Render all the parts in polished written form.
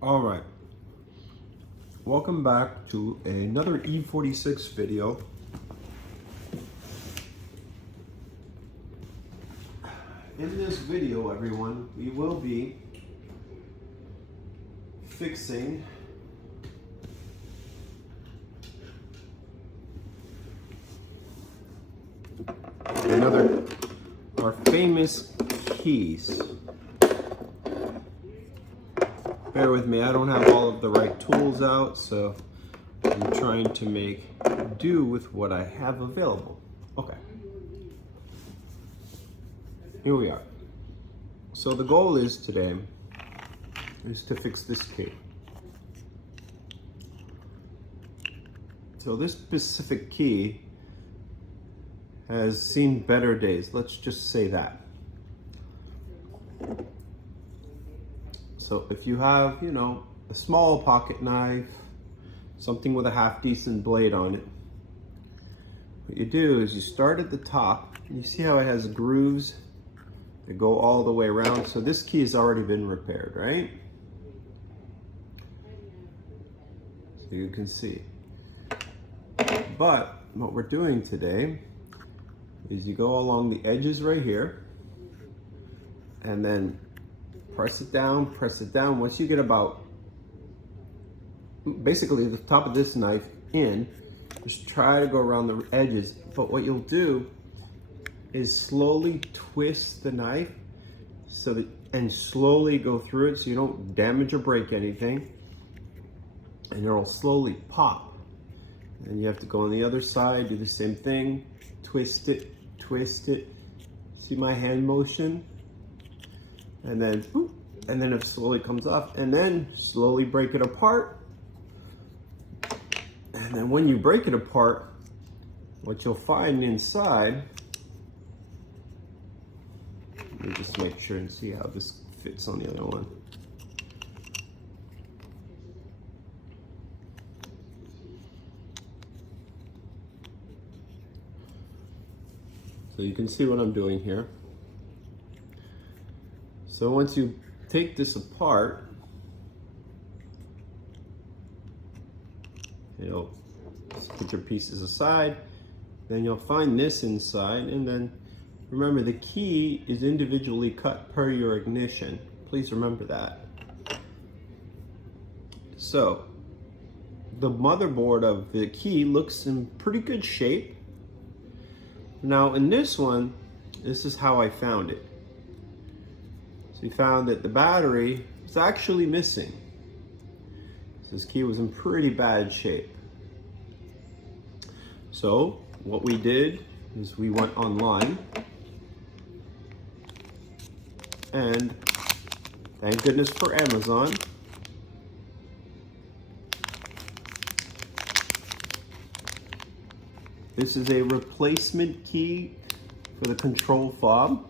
All right, welcome back to another E46 video. In this video, everyone, we will be fixing our famous keys. Bear with me, I don't have all of the right tools out, so I'm trying to make do with what I have available. Okay. Here we are. So the goal is today is to fix this key. So this specific key has seen better days. Let's just say that. So if you have, a small pocket knife, something with a half decent blade on it, what you do is you start at the top. You see how it has grooves that go all the way around. So this key has already been repaired, right? So you can see. But what we're doing today is you go along the edges right here and then press it down, press it down. Once you get about, basically the top of this knife in, just try to go around the edges. But what you'll do is slowly twist the knife so that, and slowly go through it so you don't damage or break anything. And it'll slowly pop. And you have to go on the other side, do the same thing, twist it, twist it. See my hand motion? And then, boop, and then it slowly comes off, and then slowly break it apart. And then when you break it apart, what you'll find inside, let me just make sure and see how this fits on the other one. So you can see what I'm doing here. So once you take this apart, just put your pieces aside, then you'll find this inside, and then remember the key is individually cut per your ignition. Please remember that. So the motherboard of the key looks in pretty good shape. Now in this one, this is how I found it. So we found that the battery was actually missing. So this key was in pretty bad shape. So what we did is we went online, and thank goodness for Amazon. This is a replacement key for the control fob.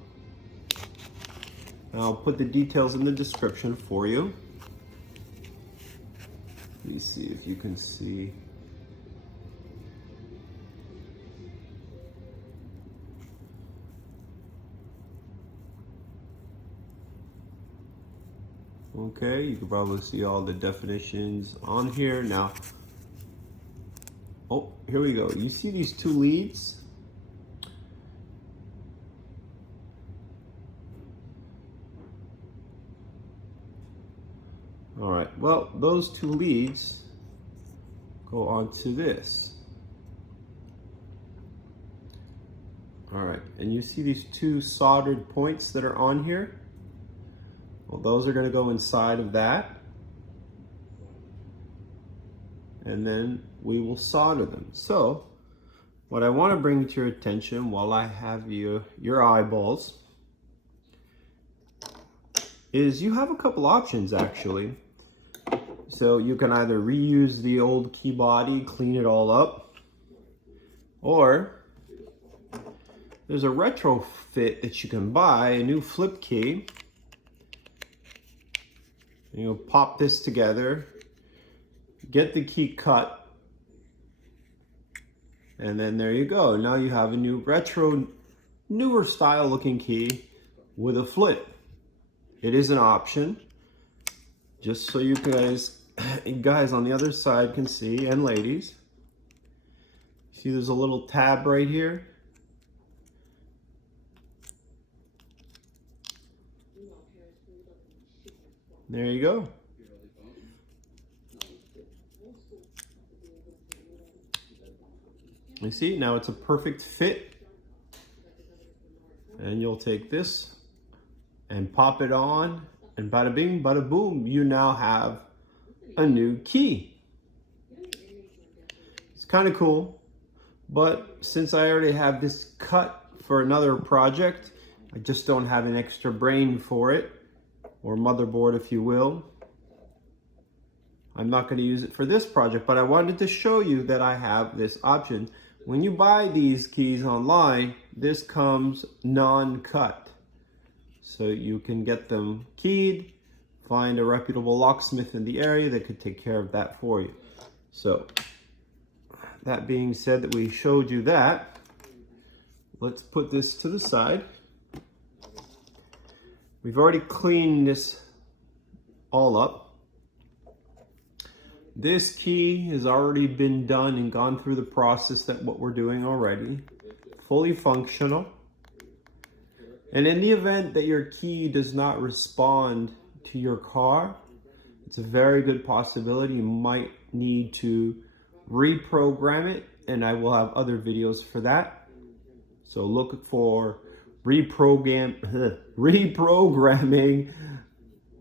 I'll put the details in the description for you. Let me see if you can see. Okay, you can probably see all the definitions on here. Now, oh, here we go. You see these two leads? All right, well, those two leads go onto this. All right, and you see these two soldered points that are on here? Well, those are gonna go inside of that. And then we will solder them. So, what I wanna bring to your attention while I have your eyeballs is you have a couple options actually. So you can either reuse the old key body, clean it all up, or there's a retrofit that you can buy, a new flip key. You'll pop this together, get the key cut, and then there you go. Now you have a new retro, newer style looking key with a flip. It is an option. just so you guys on the other side can see, and ladies. See there's a little tab right here. There you go. You see, now it's a perfect fit. And you'll take this and pop it on, and bada bing, bada boom, you now have a new key. It's kind of cool, but since I already have this cut for another project, I just don't have an extra brain for it, or motherboard if you will. I'm not going to use it for this project, but I wanted to show you that I have this option. When you buy these keys online, this comes non-cut. So you can get them keyed, find a reputable locksmith in the area that could take care of that for you. So that being said that we showed you that, let's put this to the side. We've already cleaned this all up. This key has already been done and gone through the process that what we're doing already. Fully functional. And in the event that your key does not respond to your car, it's a very good possibility you might need to reprogram it, and I will have other videos for that. So look for reprogramming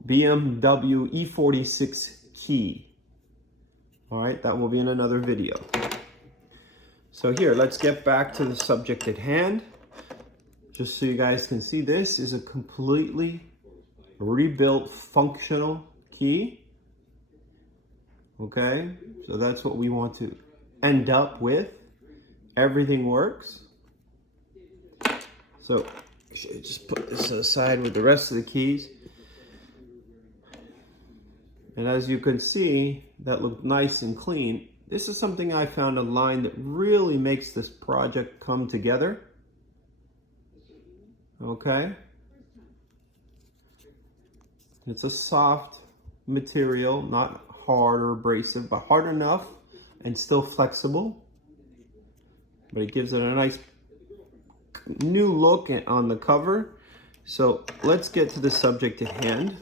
BMW E46 key. All right, that will be in another video. So here, let's get back to the subject at hand. Just so you guys can see, this is a completely rebuilt functional key. Okay, so that's what we want to end up with. Everything works. So I should just put this aside with the rest of the keys. And as you can see, that looked nice and clean. This is something I found online that really makes this project come together. Okay. It's a soft material, not hard or abrasive, but hard enough and still flexible. But it gives it a nice new look on the cover. So let's get to the subject at hand.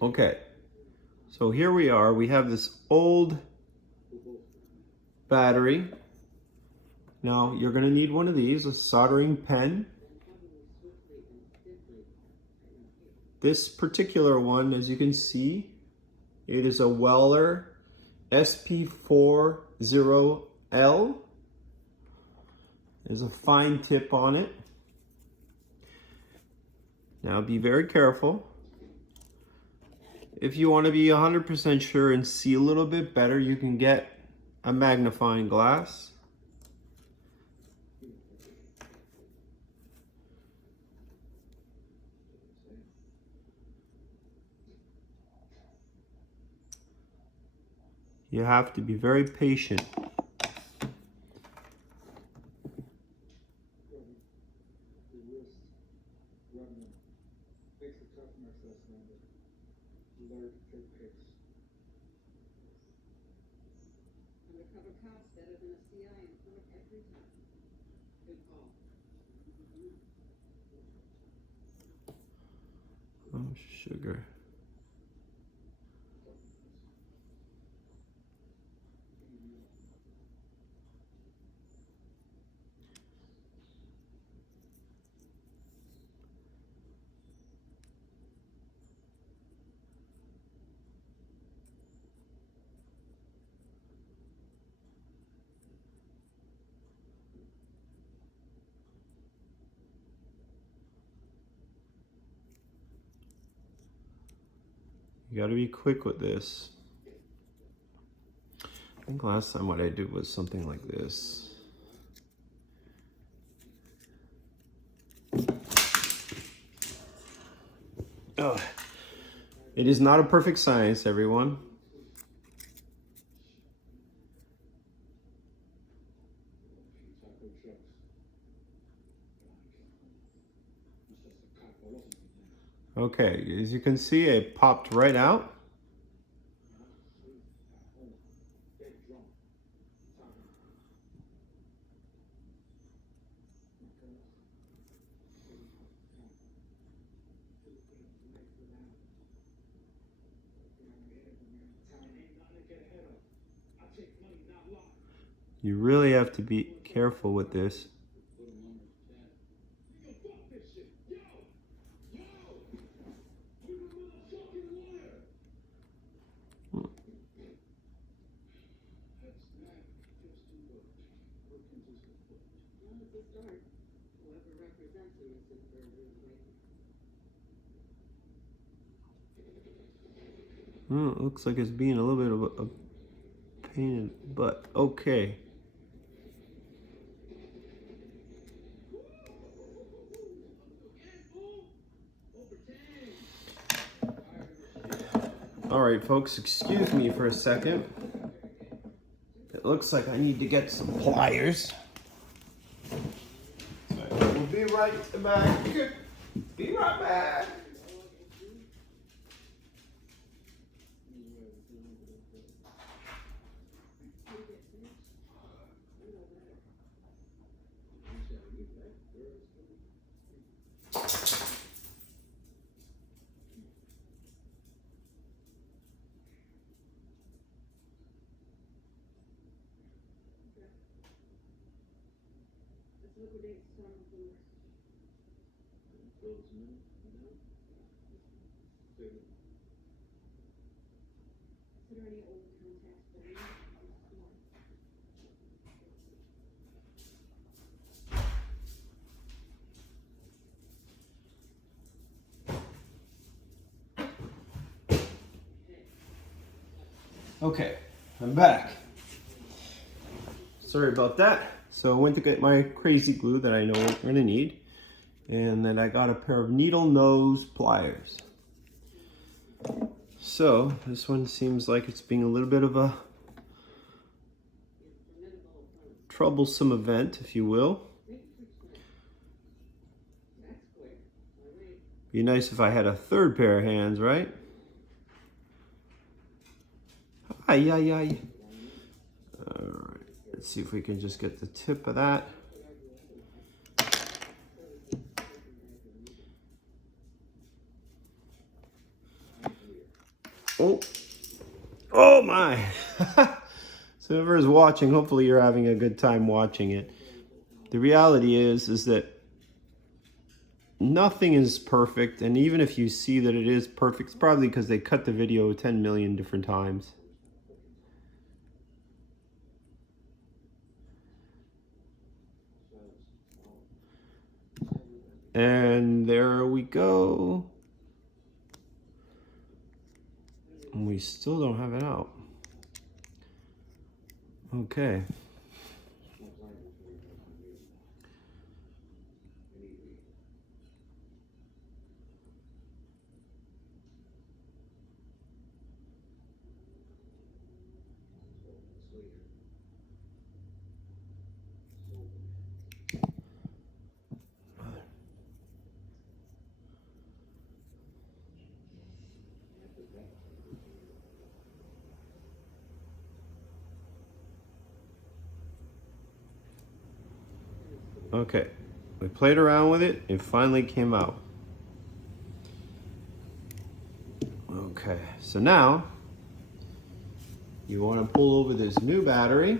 Okay, so here we are. We have this old battery. Now you're going to need one of these, a soldering pen. This particular one, as you can see, it is a Weller SP40L. There's a fine tip on it. Now be very careful. If you want to be 100% sure and see a little bit better, you can get a magnifying glass. You have to be very patient. Oh, sugar. You got to be quick with this. I think last time what I did was something like this. Ugh. It is not a perfect science, everyone. Okay, as you can see, it popped right out. You really have to be careful with this. Well, it looks like it's being a little bit of a pain in the butt. Okay. All right, folks, excuse me for a second. It looks like I need to get some pliers. So we'll be right back. Be right back. Okay, I'm back. Sorry about that. So I went to get my crazy glue that I know we're gonna need. And then I got a pair of needle nose pliers. So this one seems like it's being a little bit of a troublesome event, if you will. Be nice if I had a third pair of hands, right? Ay, ay, ay. All right, let's see if we can just get the tip of that. Oh, oh my. So whoever is watching, hopefully you're having a good time watching it. The reality is that nothing is perfect, and even if you see that it is perfect, it's probably because they cut the video 10 million different times. And there we go. And we still don't have it out. Okay. Okay, we played around with it, it finally came out. Okay, so now you want to pull over this new battery.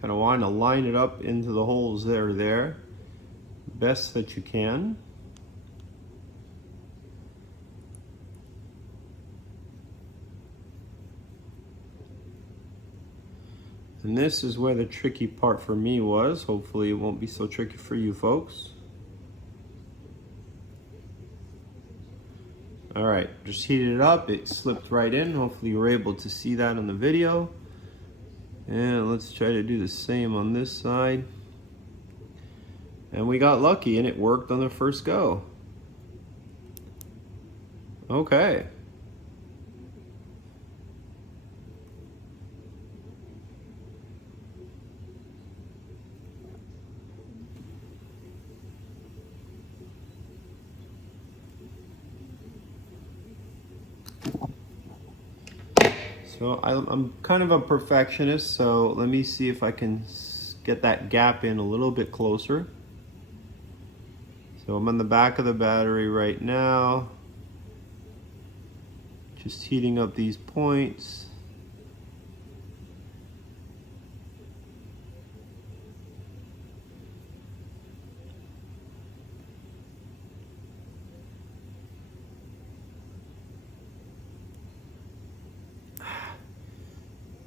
Kind of want to line it up into the holes that are there, best that you can. And this is where the tricky part for me was. Hopefully it won't be so tricky for you folks. All right, just heated it up. It slipped right in. Hopefully you were able to see that on the video. And let's try to do the same on this side. And we got lucky and it worked on the first go. Okay. So I'm kind of a perfectionist, so let me see if I can get that gap in a little bit closer. So I'm on the back of the battery right now, just heating up these points.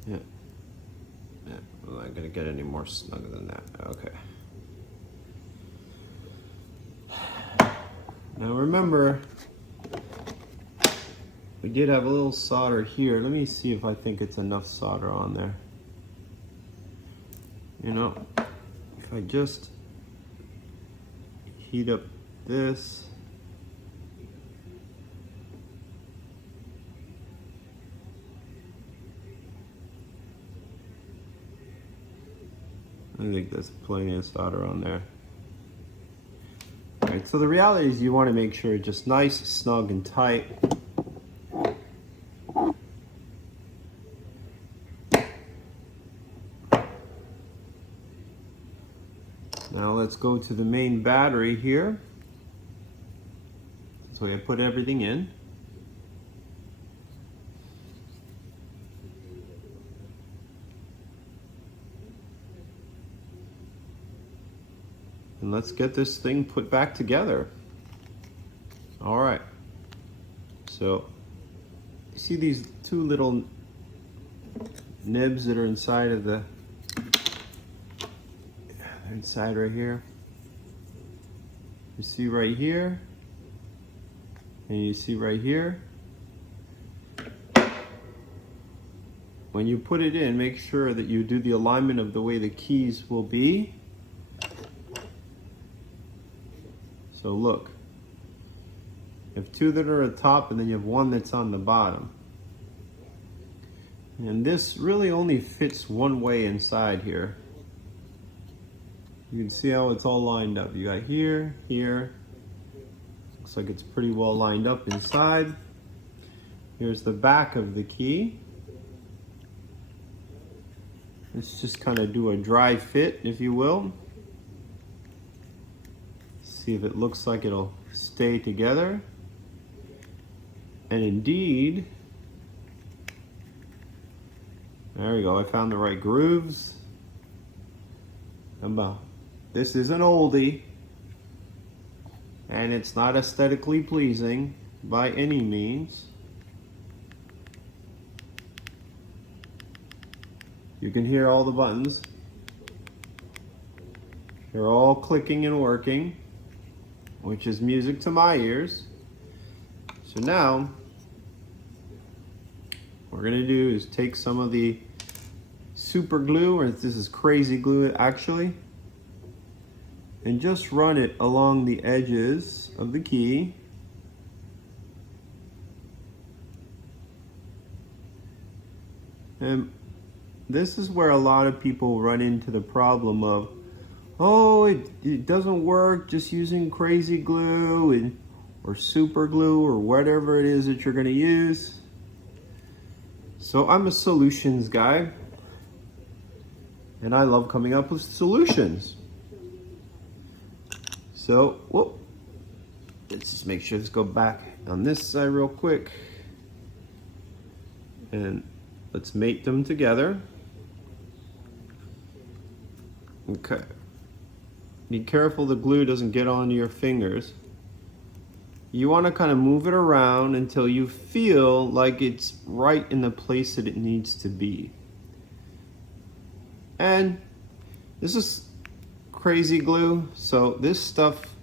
Yeah. Yeah. I'm not gonna get any more snug than that. Okay. Now remember, we did have a little solder here. Let me see if I think it's enough solder on there. You know, if I just heat up this. I think there's plenty of solder on there. All right, so the reality is you want to make sure it's just nice, snug, and tight. Now let's go to the main battery here. So I put everything in. And let's get this thing put back together. All right. So you see these two little nibs that are inside of the inside right here. You see right here, and you see right here. When you put it in, make sure that you do the alignment of the way the keys will be. So look, you have two that are at the top and then you have one that's on the bottom. And this really only fits one way inside here. You can see how it's all lined up. You got here, here. Looks like it's pretty well lined up inside. Here's the back of the key. Let's just kind of do a dry fit, if you will. See if it looks like it'll stay together. And indeed, there we go. I found the right grooves. This is an oldie, and it's not aesthetically pleasing by any means. You can hear all the buttons. They're all clicking and working, which is music to my ears. So now, what we're gonna do is take some of the super glue, or this is crazy glue actually, and just run it along the edges of the key. And this is where a lot of people run into the problem of, oh, it doesn't work just using crazy glue or super glue or whatever it is that you're going to use. So I'm a solutions guy, and I love coming up with solutions. So, whoop, let's just make sure this go back on this side real quick, and let's mate them together. Okay. Be careful the glue doesn't get onto your fingers. You want to kind of move it around until you feel like it's right in the place that it needs to be. And this is crazy glue, so this stuff,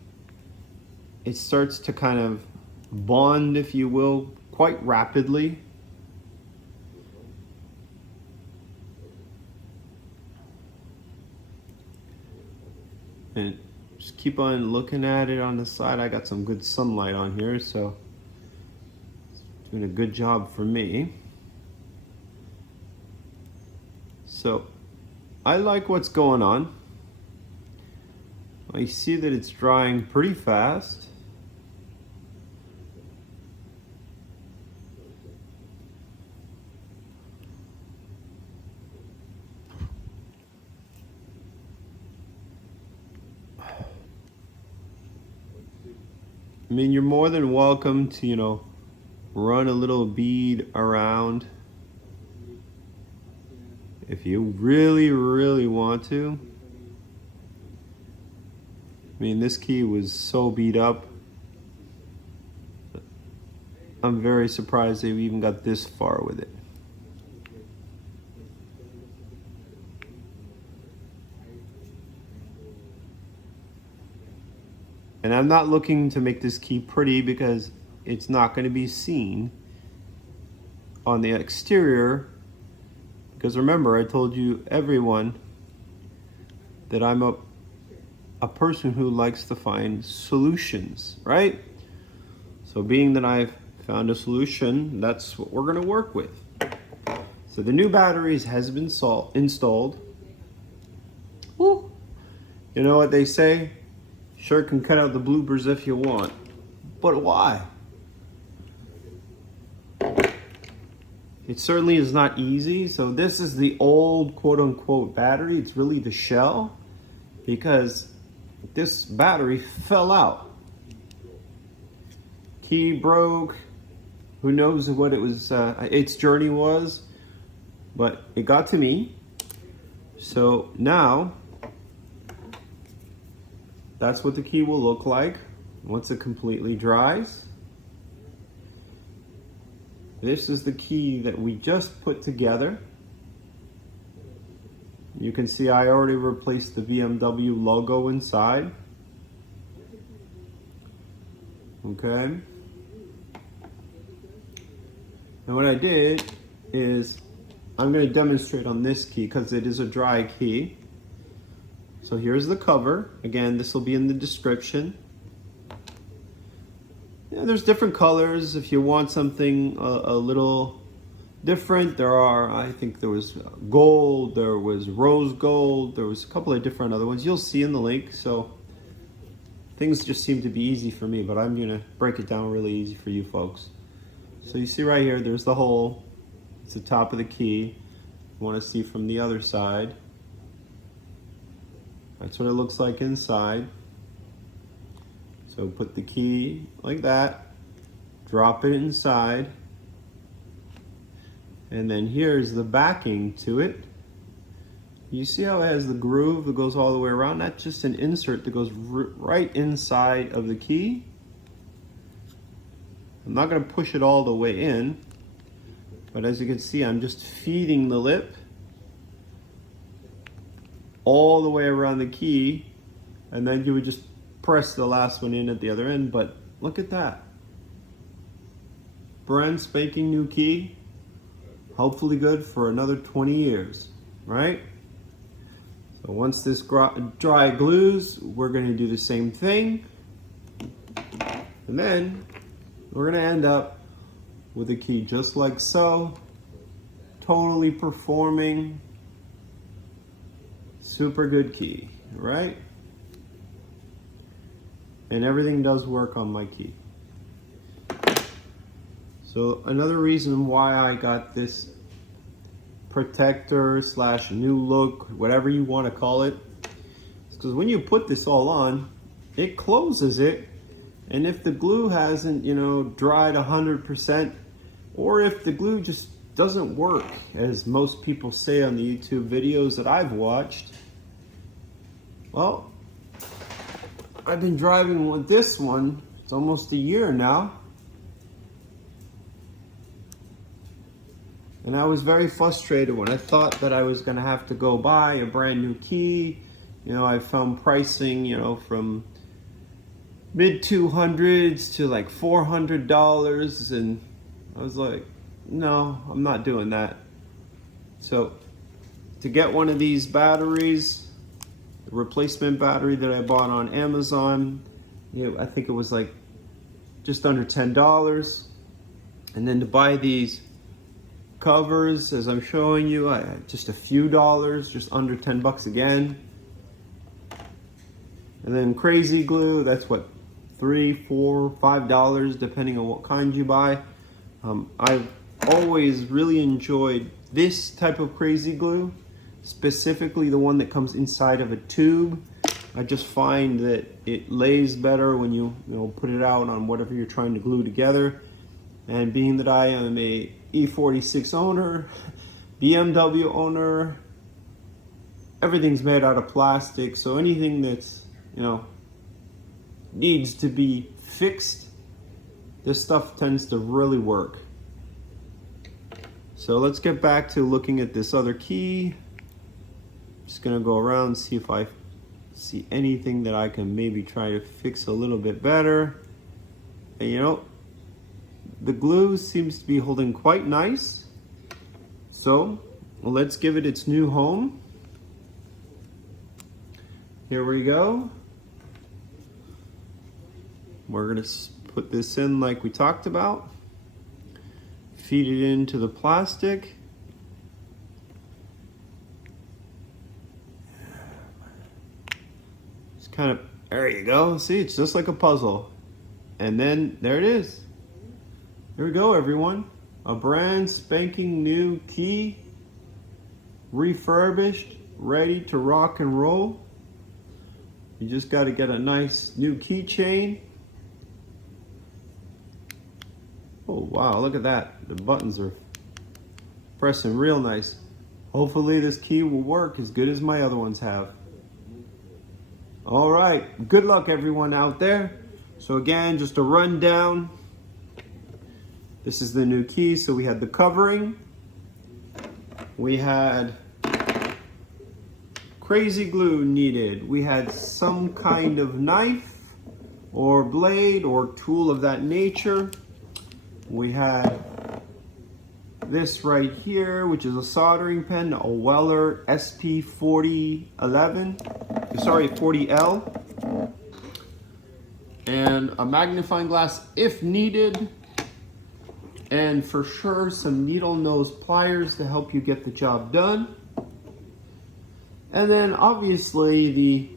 it starts to kind of bond, if you will, quite rapidly. And just keep on looking at it on the side. I got some good sunlight on here, so it's doing a good job for me. So I like what's going on. I see that it's drying pretty fast. I mean, you're more than welcome to, you know, run a little bead around if you really, really want to. I mean, this key was so beat up. I'm very surprised they even got this far with it. And I'm not looking to make this key pretty because it's not going to be seen on the exterior. Because remember, I told you, everyone, that I'm a person who likes to find solutions, right? So being that I've found a solution, that's what we're going to work with. So the new batteries has been installed. Woo. You know what they say? Sure can cut out the bloopers if you want, but why? It certainly is not easy. So this is the old quote-unquote battery. It's really the shell, because this battery fell out. Key broke. Who knows what it was, its journey was, but it got to me. So now, that's what the key will look like once it completely dries. This is the key that we just put together. You can see I already replaced the BMW logo inside. Okay. And what I did is, I'm going to demonstrate on this key because it is a dry key. So here's the cover. Again, this will be in the description. Yeah, there's different colors. If you want something a little different, there are, I think there was gold, there was rose gold, there was a couple of different other ones. You'll see in the link. So things just seem to be easy for me, but I'm gonna break it down really easy for you folks. So you see right here, there's the hole. It's the top of the key. You want to see from the other side. That's what it looks like inside. So put the key like that, drop it inside, and then here's the backing to it. You see how it has the groove that goes all the way around? That's just an insert that goes right inside of the key. I'm not going to push it all the way in, but as you can see, I'm just feeding the lip all the way around the key, and then you would just press the last one in at the other end. But look at that. Brand spanking new key, hopefully good for another 20 years, right? So once this dry glues, we're going to do the same thing, and then we're going to end up with a key just like so, totally performing, super good key, right? And everything does work on my key. So another reason why I got this protector / new look, whatever you want to call it, is because when you put this all on, it closes it. And if the glue hasn't, you know, dried 100%, or if the glue just doesn't work, as most people say on the YouTube videos that I've watched, well, I've been driving with this one, it's almost a year now. And I was very frustrated when I thought that I was going to have to go buy a brand new key. You know, I found pricing, you know, from mid 200s to like $400, and I was like, no, I'm not doing that. So to get one of these batteries, the replacement battery that I bought on Amazon, you know, I think it was like just under $10. And then to buy these covers, as I'm showing you, just a few dollars, just under 10 bucks again. And then crazy glue, that's what, $3, $4, $5, depending on what kind you buy. I've always really enjoyed this type of crazy glue, specifically the one that comes inside of a tube. I just find that it lays better when you put it out on whatever you're trying to glue together. And being that I am a E46 owner, BMW owner, everything's made out of plastic, so anything that's, needs to be fixed, this stuff tends to really work. So let's get back to looking at this other key. Just gonna go around, see if I see anything that I can maybe try to fix a little bit better. And the glue seems to be holding quite nice. So let's give it its new home. Here we go. We're gonna put this in like we talked about. Feed it into the plastic. Just kind of, there you go. See, it's just like a puzzle. And then there it is. Here we go, everyone. A brand spanking new key, refurbished, ready to rock and roll. You just got to get a nice new keychain. Oh wow, look at that. The buttons are pressing real nice. Hopefully this key will work as good as my other ones have. All right, good luck everyone out there. So again, just a rundown. This is the new key. So we had the covering. We had crazy glue needed. We had some kind of knife or blade or tool of that nature. We had this right here, which is a soldering pen, a Weller SP40L, and a magnifying glass if needed, and for sure some needle nose pliers to help you get the job done. And then obviously the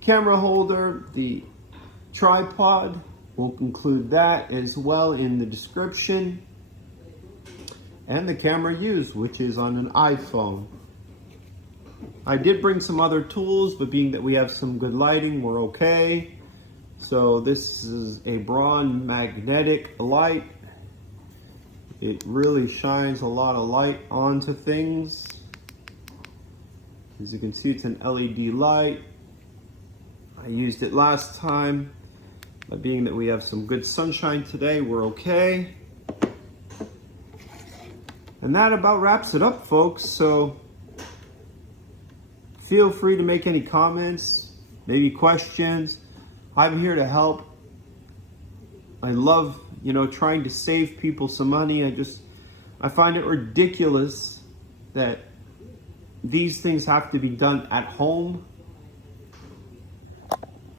camera holder, the tripod, we'll include that as well in the description. And the camera used, which is on an iPhone. I did bring some other tools, but being that we have some good lighting, we're okay. So this is a Braun magnetic light. It really shines a lot of light onto things. As you can see, it's an LED light. I used it last time. But being that we have some good sunshine today, we're okay. And that about wraps it up, folks. So feel free to make any comments, maybe questions. I'm here to help. I love, trying to save people some money. I find it ridiculous that these things have to be done at home.